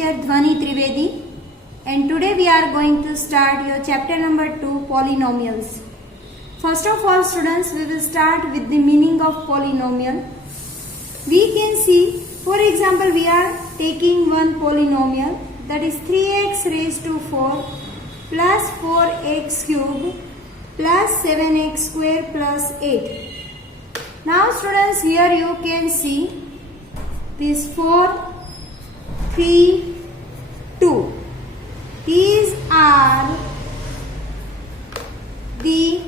teacher Dhvani Trivedi, and today we are going to start your chapter number 2, polynomials. First of all, students, we will start with the meaning of polynomial. We can see, for example, we are taking one polynomial, that is 3x raised to 4 plus 4x cube plus 7x square plus 8. Now students, here you can see this 4, 3, 2. These are the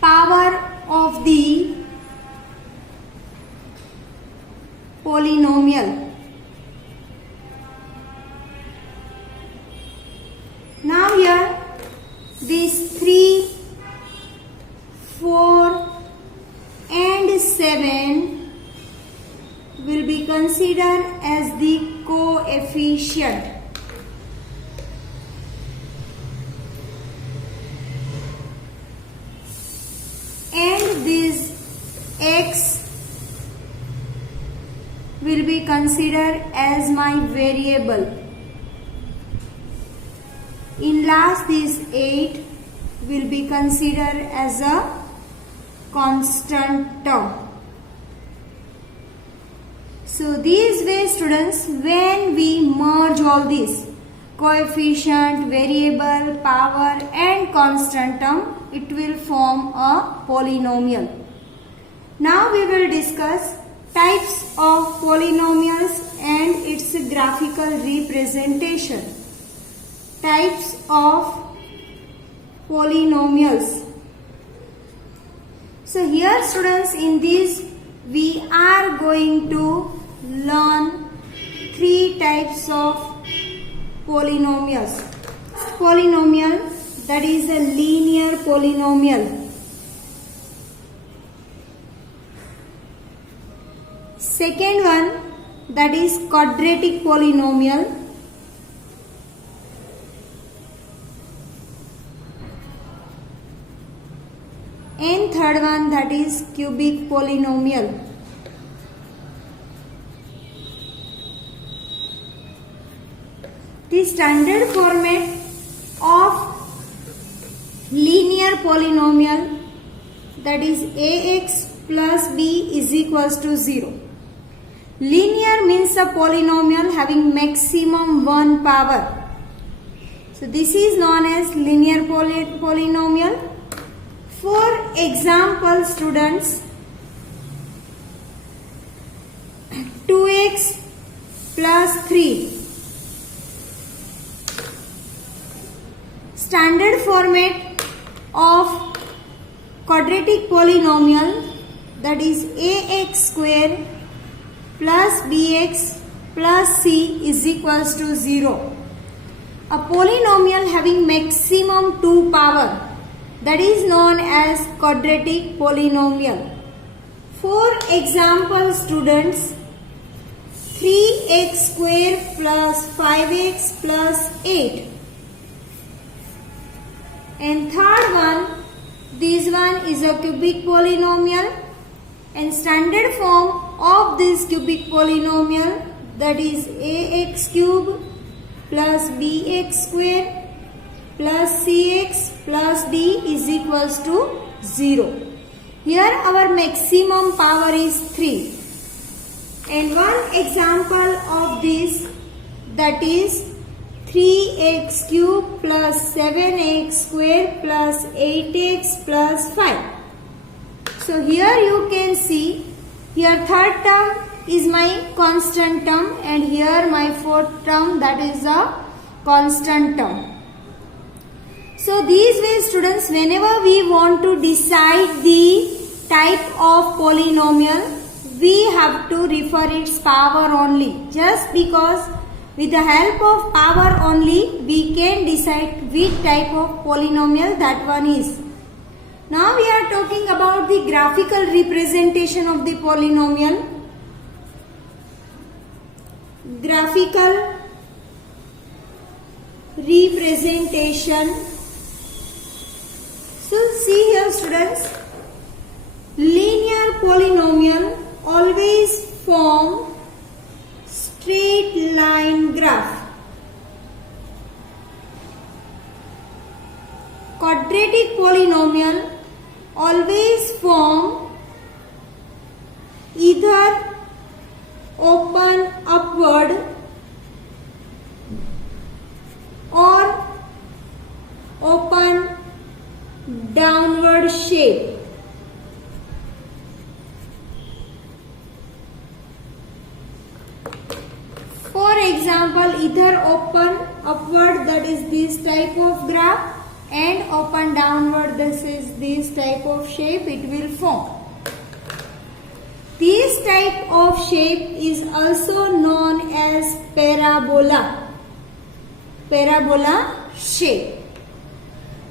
power of the polynomial. Now here these 3, 4 and 7 will be considered as the coefficient. And this x will be considered as my variable. In last, this 8 will be considered as a constant term. So these way, students, when we merge all these coefficient, variable, power and constant term, it will form a polynomial. Now we will discuss types of polynomials and its graphical representation. Types of polynomials. So here, students, in this we are going to learn 3 types of polynomials. Polynomial, that is a linear polynomial. Second one, that is quadratic polynomial. And third one, that is cubic polynomial. The standard format of linear polynomial, that is ax plus b is equals to 0. Linear means a polynomial having maximum 1 power. So this is known as linear polynomial. For example, students, 2x plus 3. Standard format of quadratic polynomial, that is ax square plus bx plus c is equals to 0. A polynomial having maximum 2 power, that is known as quadratic polynomial. For example, students, 3x square plus 5x plus 8. And third one, this one is a cubic polynomial, and standard form of this cubic polynomial, that is ax cube plus bx square plus cx plus d is equals to 0. Here our maximum power is 3. And one example of this, that is 3x cube plus 7x square plus 8x plus 5. So here you can see, here third term is my constant term and here my fourth term, that is a constant term. So these ways, students, whenever we want to decide the type of polynomial, we have to refer its power only. Just because with the help of power only, we can decide which type of polynomial that one is. Now we are talking about the graphical representation of the polynomial. Graphical representation. So see here, students, linear polynomial always form straight quadratic polynomial always form either open upward or open downward shape. For example, either open upward, that is this type of graph, and open downward, this type of shape it will form. This type of shape is also known as parabola. Parabola shape.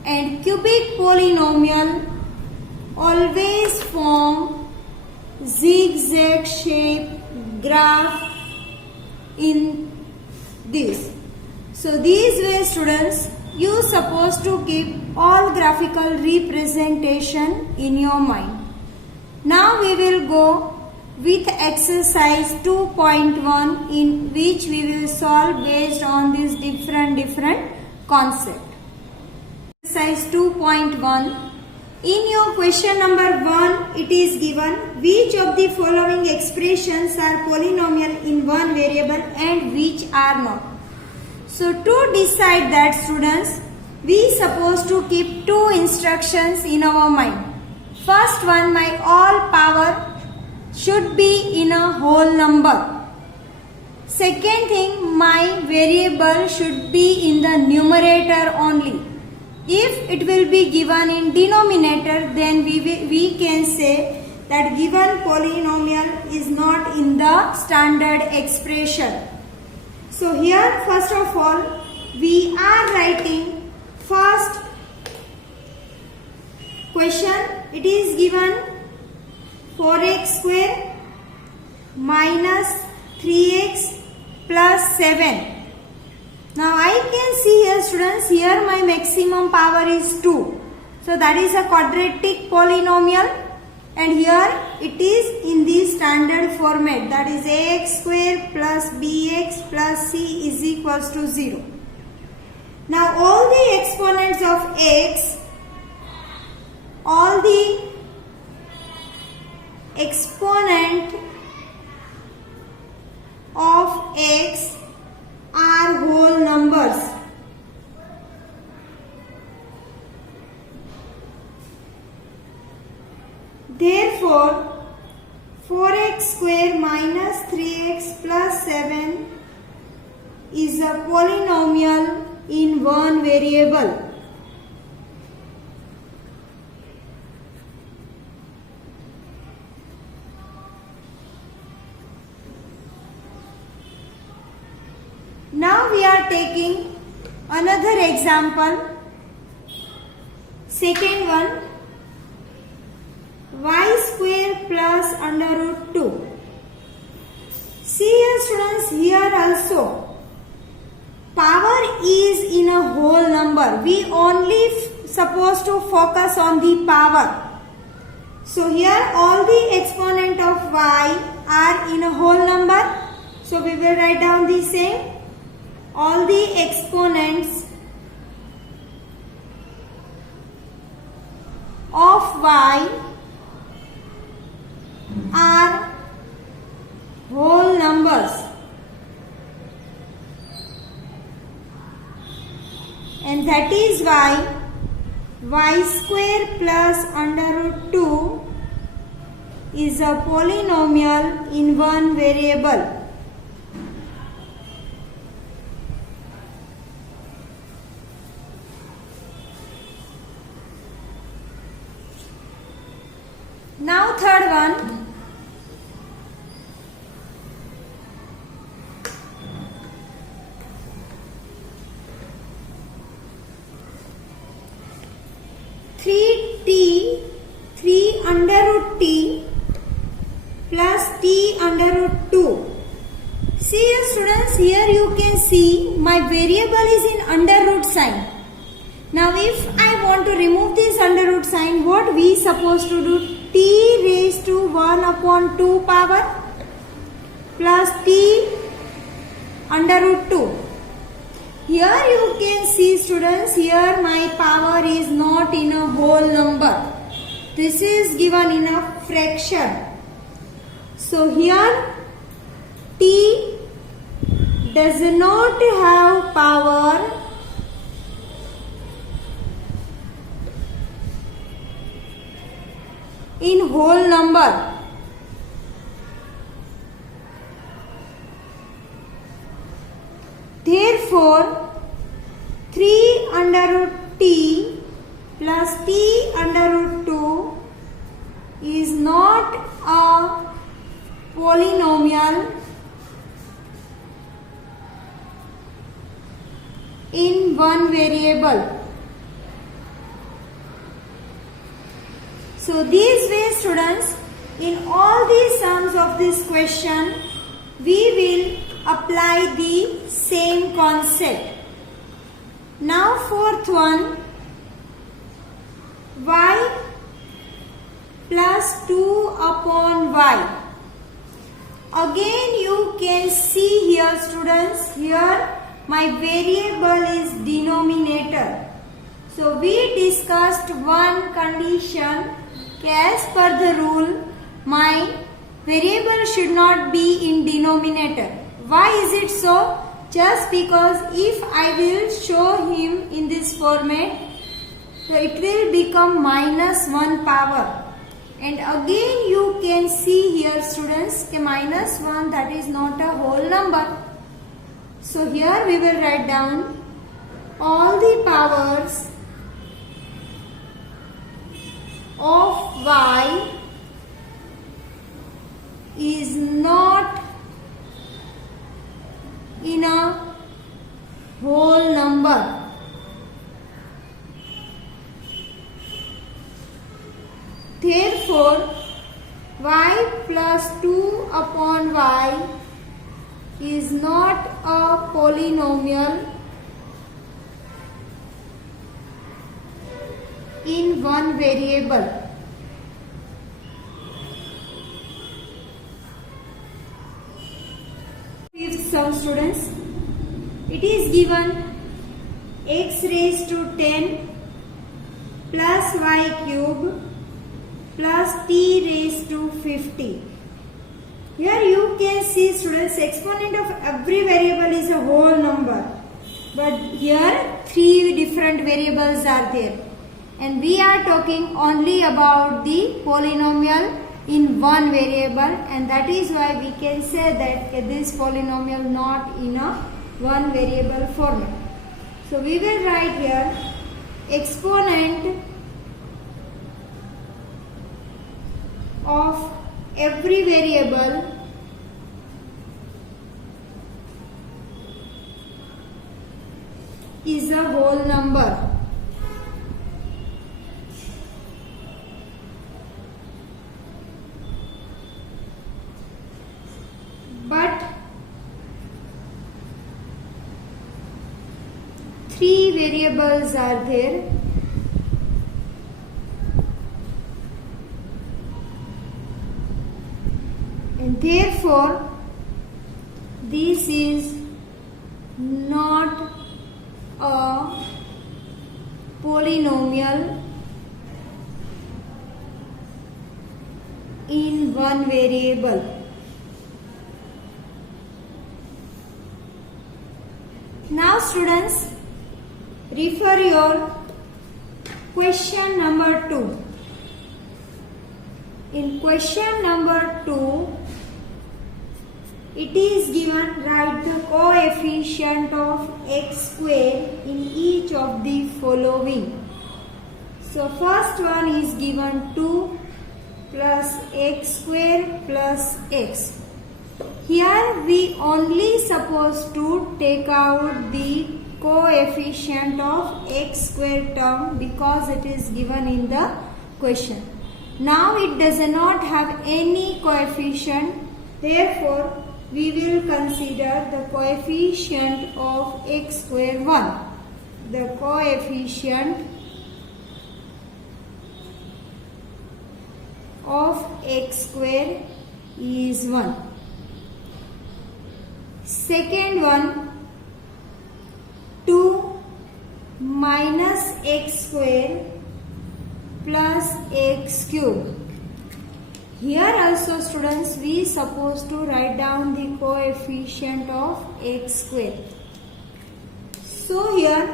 And cubic polynomial always form zigzag shape graph in this. So these way, students, you supposed to keep all graphical representation in your mind. Now we will go with exercise 2.1, in which we will solve based on this different concept. Exercise 2.1. In your question number 1, it is given which of the following expressions are polynomial in one variable and which are not. So to decide that, students, we supposed to keep two instructions in our mind. First one, my all power should be in a whole number. Second thing, my variable should be in the numerator only. If it will be given in denominator, then we can say that given polynomial is not in the standard expression. So here, first of all, we are writing first question. It is given 4x square minus 3x plus 7. Now I can see here, students, here my maximum power is 2. So that is a quadratic polynomial, and here it is in the standard format, that is ax square plus bx plus c is equals to 0. Now all the exponents of x, all the exponent of x are whole numbers. Therefore, 4x square minus 3x plus 7 is a polynomial in one variable. Now we are taking another example, second one, y square plus under root 2. See here, students, here also power is in a whole number. We only supposed to focus on the power. So here all the exponent of y are in a whole number. So we will write down the same. All the exponents of y are whole numbers, and that is why y square plus under root 2 is a polynomial in one variable. Now third one, three under root t plus t under root 2. See here, students, here you can see my variable is in under root sign. Now if I want to remove this under root sign, what we supposed to do? T raised to 1 upon 2 power plus t under root 2. Here you can see, students, here my power is not in a whole number. This is given in a fraction. So here t does not have power in whole number. Therefore, 3 under root t plus t under root 2 is not a polynomial in one variable. So these way, students, in all the sums of this question, we will apply the same concept. Now fourth one, y plus 2 upon y. Again you can see here, students, here my variable is denominator. So we discussed one condition, as per the rule my variable should not be in denominator. Why is it so? Just because if I will show him in this format, so it will become minus 1 power. And again you can see here, students, minus 1, that is not a whole number. So here we will write down all the powers of y is not in a whole number. Therefore, y plus 2 upon y is not a polynomial in one variable. Fifth sum, students, it is given x raised to 10 plus y cube plus t raised to 50. Here you can see, students, exponent of every variable is a whole number, but here 3 different variables are there, and we are talking only about the polynomial in one variable, and that is why we can say that this polynomial not in a one variable format. So we will write here exponent of every variable is a whole number. But 3 variables are there. And therefore, this is not a polynomial in one variable. Now, students, refer your question number 2. In question number 2, it is given, write the coefficient of x square in each of the following. So first one is given 2 plus x square plus x. Here we only supposed to take out the coefficient of x square term because it is given in the question. Now it does not have any coefficient, therefore we will consider the coefficient of x square 1. The coefficient of x square is 1. Second one, 2 minus x square plus x cube. Here also students we supposed to write down the coefficient of x square. So here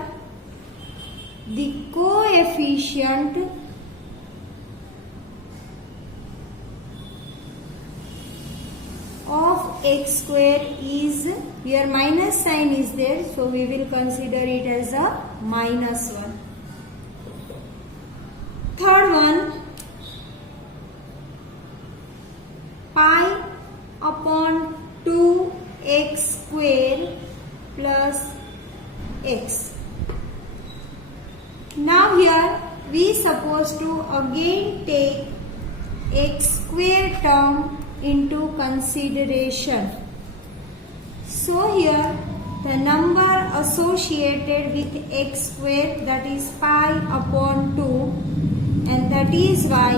the coefficient of x square is, here minus sign is there, so we will consider it as a minus 1. Third one, pi upon 2x square plus x. Now here we supposed to again take x square term into consideration. So here the number associated with x square, that is pi upon 2, and that is why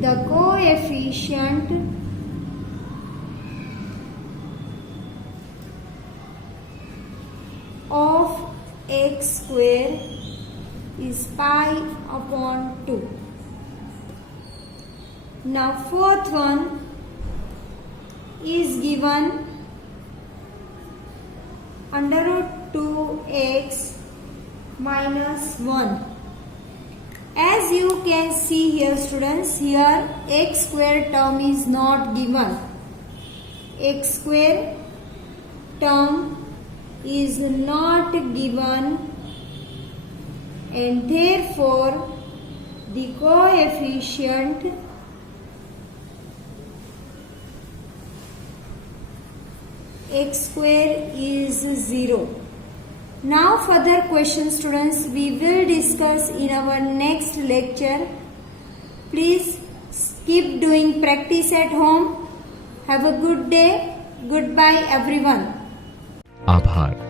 the coefficient of x square is pi upon 2. Now fourth one is given under root 2x minus 1. As you can see here students, here x square term is not given. X square term is not given, and therefore the coefficient x square is 0. Now further questions students we will discuss in our next lecture. Please keep doing practice at home. Have a good day. Goodbye everyone. आभार।